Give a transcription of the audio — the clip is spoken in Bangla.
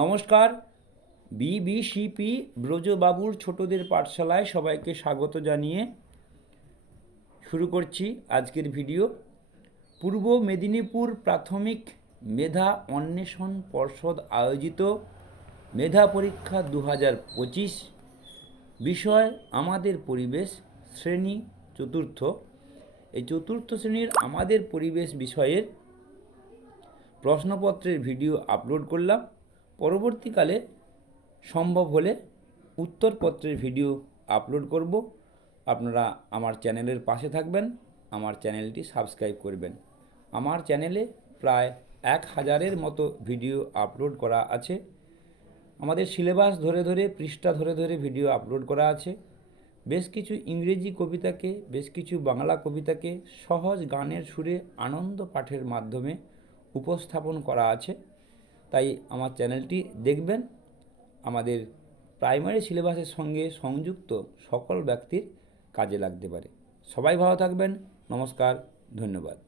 নমস্কার। বিবিসিপি ব্রজবাবুর ছোটদের পাঠশালায় সবাইকে স্বাগত জানিয়ে শুরু করছি আজকের ভিডিও। পূর্ব মেদিনীপুর প্রাথমিক মেধা অন্বেষণ পর্ষদ আয়োজিত মেধা পরীক্ষা 2025 বিষয় আমাদের পরিবেশ, শ্রেণী চতুর্থ। এই চতুর্থ শ্রেণীর আমাদের পরিবেশ বিষয়ের প্রশ্নপত্রের ভিডিও আপলোড করলাম। পরবর্তীকালে সম্ভব হলে উত্তরপত্রের ভিডিও আপলোড করব। আপনারা আমার চ্যানেলের পাশে থাকবেন, আমার চ্যানেলটি সাবস্ক্রাইব করবেন। আমার চ্যানেলে প্রায় 1000-এর মতো ভিডিও আপলোড করা আছে। আমাদের সিলেবাস ধরে ধরে, পৃষ্ঠা ধরে ধরে ভিডিও আপলোড করা আছে। বেশ কিছু ইংরেজি কবিতাকে, বেশ কিছু বাংলা কবিতাকে সহজ গানের সুরে আনন্দ পাঠের মাধ্যমে উপস্থাপন করা আছে। তাই আমার চ্যানেলটি দেখবেন। আমাদের প্রাইমারি সিলেবাসের সঙ্গে সংযুক্ত সকল ব্যক্তির কাজে লাগতে পারে। সবাই ভালো থাকবেন। নমস্কার, ধন্যবাদ।